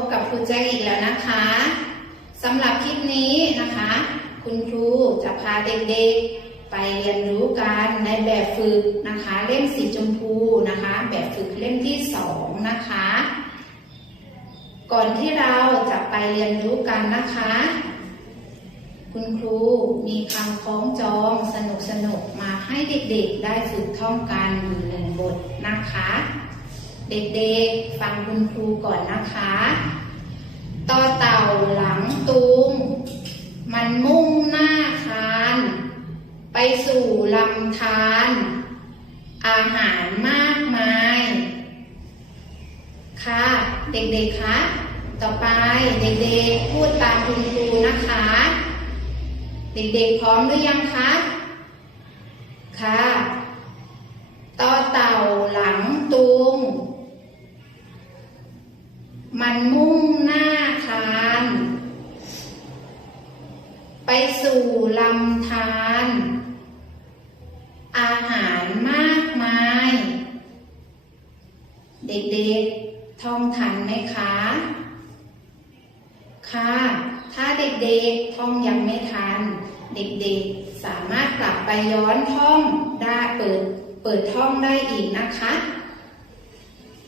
บกับครูแจ้งอีกแล้วนะคะสำหรับคลิปนี้นะคะ คุณครูจะพาเด็กๆไปเรียนรู้กันในแบบฝึกนะคะ เล่มสีชมพูนะคะ แบบฝึกเล่มที่สองนะคะ ก่อนที่เราจะไปเรียนรู้กันนะคะ คุณครูมีคำคล้องจองสนุกสนุกๆมาให้เด็กๆ ได้ฝึกท่องกันอยู่หนึ่งบทนะคะ เด็กๆ ฟังคุณครูก่อนนะคะต่อเต่าหลังตูมมันมุ่งหน้าคาน ไปสู่ลำธาร อาหารมากมาย ค่ะ เด็กๆ คะ ต่อไปเด็กๆ พูดตามคุณครูนะคะ เด็กๆ พร้อมหรือยังคะต่อเต่าหลังตุง มุ่งหน้าคาน ไปสู่ลำธาร อาหารมากมาย เด็กๆท่องทันไหมคะ ค่ะ ถ้าเด็กๆท่องยังไม่ทัน เด็กๆสามารถกลับไปย้อนท่องได้เปิด เปิดท่องได้อีกนะคะ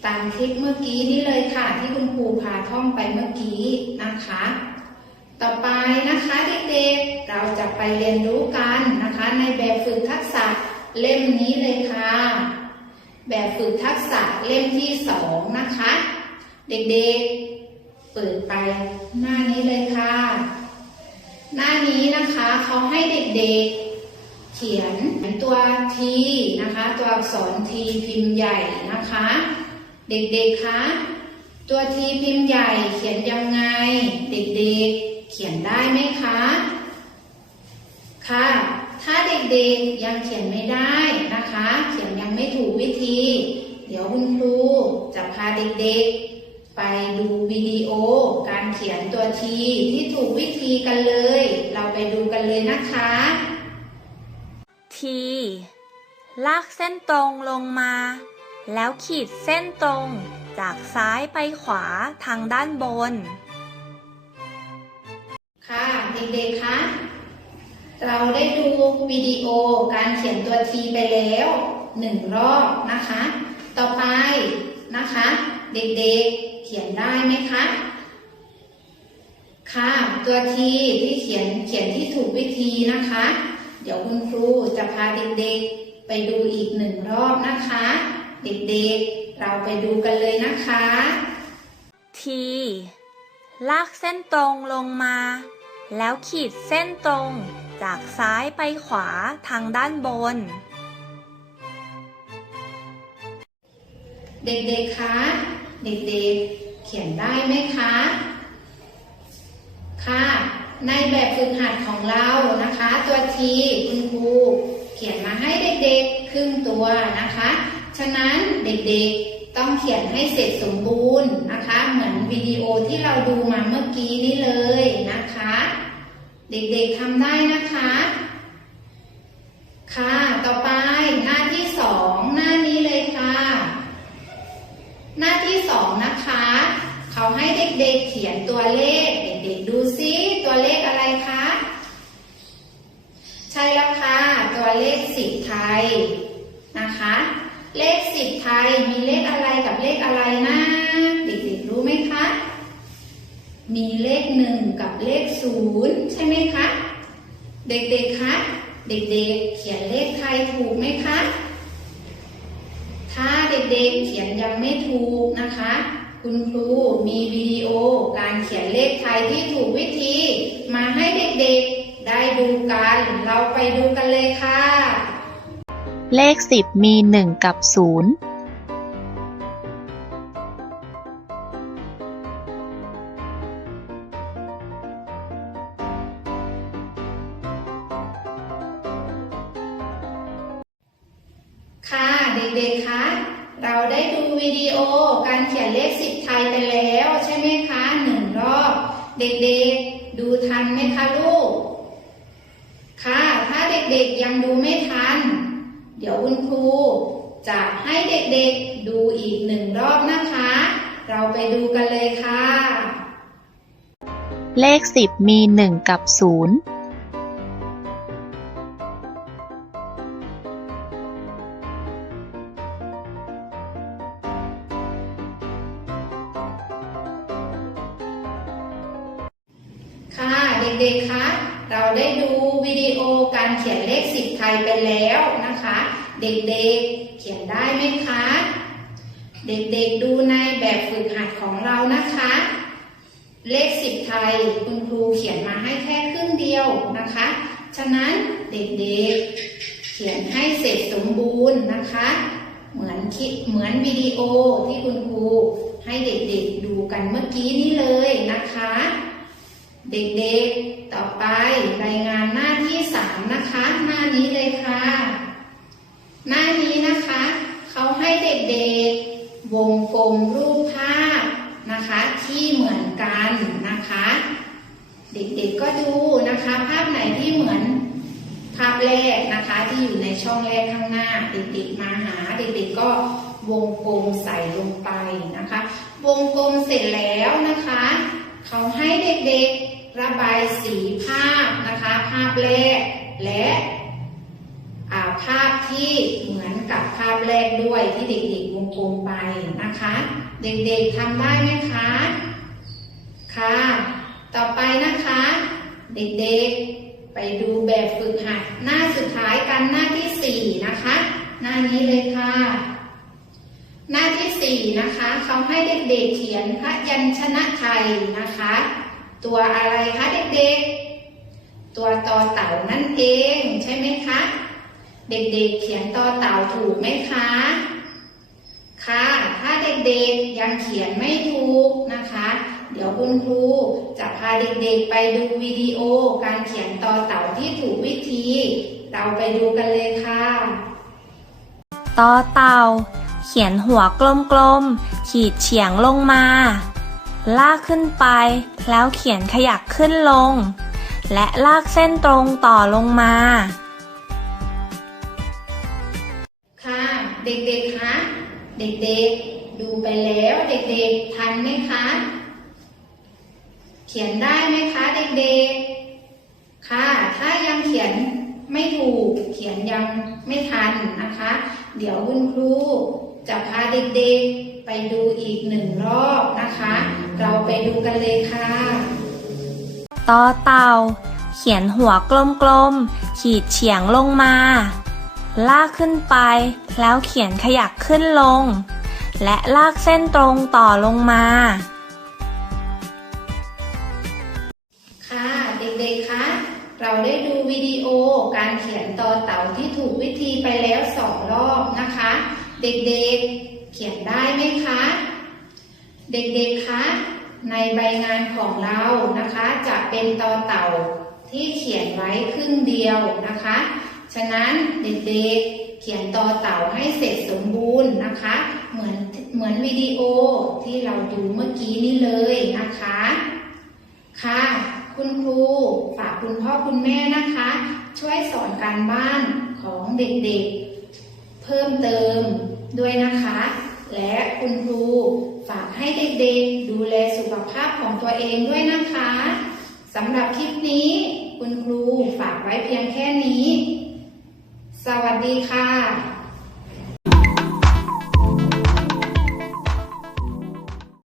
ตามคลิปเมื่อกี้นี้เลยค่ะ ที่คุณครูพาท่องไปเมื่อกี้นะคะ ต่อไปนะคะเด็กๆเราจะไปเรียนรู้กันนะคะ ในแบบฝึกทักษะเล่มนี้เลยค่ะ แบบฝึกทักษะเล่มที่สองนะคะ เด็กๆ เปิดไปหน้านี้เลยค่ะ หน้านี้นะคะเขาให้เด็กๆเขียนตัวทีนะคะ ตัวอักษรทีพิมพ์ใหญ่นะคะ เด็กๆ คะ ตัวทีพิมพ์ใหญ่เขียนยังไง เด็กๆ เขียนได้ไหมคะ ค่ะ ถ้าเด็กๆ ยังเขียนไม่ได้นะคะ เขียนยังไม่ถูกวิธี เดี๋ยวคุณครูจะพาเด็กๆ ไปดูวิดีโอ การเขียนตัวทีที่ถูกวิธีกันเลย เราไปดูกันเลยนะคะ ที ลากเส้นตรงลงมา แล้วขีดเส้นตรง จากซ้ายไปขวาทางด้านบน ค่ะ เด็กๆคะเราได้ดูวิดีโอการเขียนตัวทีไปแล้วหนึ่งรอบนะคะ ต่อไปนะคะ เด็กๆเขียนได้ไหมคะค่ะตัวทีที่เขียนเขียนที่ถูกวิธีนะคะ เดี๋ยวคุณครูจะพาเด็กๆไปดูอีกหนึ่งรอบนะคะ เด็กๆ เราไปดูกันเลยนะคะทีลากเส้นตรงลงมา แล้วขีดเส้นตรงจากซ้ายไปขวาทางด้านบน เด็กๆ คะ เด็กๆ เขียนได้ไหมคะ ค่ะ ในแบบฝึกหัดของเรานะคะ ตัวทีคุณครูเขียนมาให้เด็กๆ ครึ่งตัวนะคะ ฉะนั้นเด็กๆต้องเขียนให้เสร็จสมบูรณ์นะคะ เหมือนวิดีโอที่เราดูมาเมื่อกี้นี้เลยนะคะ เด็กๆทำได้นะคะ ค่ะ ต่อไปหน้าที่สองหน้านี้เลยค่ะ หน้าที่สองนะคะ เขาให้เด็กๆเขียนตัวเลข เด็กๆดูซิตัวเลขอะไรคะใช่แล้วค่ะ ตัวเลขสิบไทยนะคะ เลขสิบไทยมีเลขอะไรกับเลขอะไรนะเด็กๆรู้ไหมคะ มีเลขหนึ่งกับเลขศูนย์ใช่ไหมคะ เด็กๆคะเด็กๆเขียนเลขไทยถูกไหมคะ ถ้าเด็กๆเขียนยังไม่ถูกนะคะ คุณครูมีวิดีโอการเขียนเลขไทยที่ถูกวิธี มาให้เด็กๆได้ดูกัน เราไปดูกันเลยค่ะ เลขสิบมีหนึ่งกับศูนย์ค่ะเด็กๆ คะ เราได้ดูวิดีโอการเขียนเลขสิบไทยไปแล้วใช่ไหมคะหนึ่งรอบ เด็กๆ ดูทันไหมคะลูก ค่ะ ถ้าเด็กๆ ยังดูไม่ทัน เดี๋ยวคุณครู จะให้เด็กๆดูอีกหนึ่งรอบนะคะ เราไปดูกันเลยค่ะ เลขสิบมีหนึ่งกับศูนย์ค่ะ เด็กๆ คะ เราได้ดูวิดีโอการเขียนเลขสิบไทยไปแล้วนะคะ เด็กๆเขียนได้ไหมคะ เด็กๆดูในแบบฝึกหัดของเรานะคะ เลขสิบไทยคุณครูเขียนมาให้แค่ครึ่งเดียวนะคะ ฉะนั้นเด็กๆเขียนให้เสร็จสมบูรณ์นะคะ เหมือนคิดเหมือนวิดีโอที่คุณครูให้เด็กๆดูกันเมื่อกี้นี้เลยนะคะ เด็กๆ ต่อไปรายงานหน้าที่สามนะคะ หน้านี้เลยค่ะ หน้านี้นะคะ เขาให้เด็กๆ วงกลมรูปภาพนะคะ ที่เหมือนกันนะคะ เด็กๆก็ดูนะคะ ภาพไหนที่เหมือนภาพแรกนะคะที่อยู่ในช่องแรกข้างหน้า เด็กๆมาหา เด็กๆก็วงกลมใส่ลงไปนะคะ วงกลมเสร็จแล้วนะคะ เขาให้เด็กๆระบายสีภาพนะคะ ภาพแรกและอ่าภาพที่เหมือนกับภาพแรกด้วยที่เด็กๆวงกลมไปนะคะ เด็กๆทำได้ไหมคะค่ะ ต่อไปนะคะ เด็กๆไปดูแบบฝึกหัดหน้าสุดท้ายกันหน้าที่สี่นะคะ หน้านี้เลยค่ะ หน้าที่สี่นะคะเขาให้เด็กๆเขียนพระยัญชนะไทยนะคะ ตัวอะไรคะเด็กๆ ตัวต่อเต่านั่นเองใช่ไหมคะ เด็กๆเขียนต่อเต่าถูกไหมคะ ค่ะ ถ้าเด็กๆยังเขียนไม่ถูกนะคะ เดี๋ยวคุณครูจะพาเด็กๆไปดูวิดีโอการเขียนต่อเต่าที่ถูกวิธี เราไปดูกันเลยค่ะต่อเต่า เขียนหัวกลมๆ ขีดเฉียงลงมา ลากขึ้นไป แล้วเขียนขยักขึ้นลง และลากเส้นตรงต่อลงมา ค่ะ เด็กๆ คะ เด็กๆ ดูไปแล้ว เด็กๆ ทันไหมคะ เขียนได้ไหมคะ เด็กๆ ค่ะ ถ้ายังเขียนไม่ถูกเขียนยังไม่ทันนะคะ เดี๋ยวคุณครู จะพาเด็กๆไปดูอีกหนึ่งรอบนะคะ เราไปดูกันเลยค่ะต่อเต่า เขียนหัวกลมๆ ขีดเฉียงลงมา ลากขึ้นไป แล้วเขียนขยักขึ้นลง และลากเส้นตรงต่อลงมา ค่ะเด็กๆคะเราได้ดูวิดีโอการเขียนต่อเต่าที่ถูกวิธีไปแล้วสองรอบนะคะ เด็กๆ เขียนได้ไหมคะ เด็กๆ คะ ในใบงานของเรานะคะ จะเป็นต่อเต่าที่เขียนไว้ครึ่งเดียวนะคะ ฉะนั้นเด็กๆ เขียนต่อเต่าให้เสร็จสมบูรณ์นะคะ เหมือนเหมือนวิดีโอที่เราดูเมื่อกี้นี้เลยนะคะ ค่ะ คุณครูฝากคุณพ่อคุณแม่นะคะ ช่วยสอนการบ้านของเด็กๆ เพิ่มเติม ด้วยนะคะ และคุณครูฝากให้เด็กๆ ดูแลสุขภาพของตัวเองด้วยนะคะสำหรับคลิปนี้ คุณครูฝากไว้เพียงแค่นี้ สวัสดีค่ะ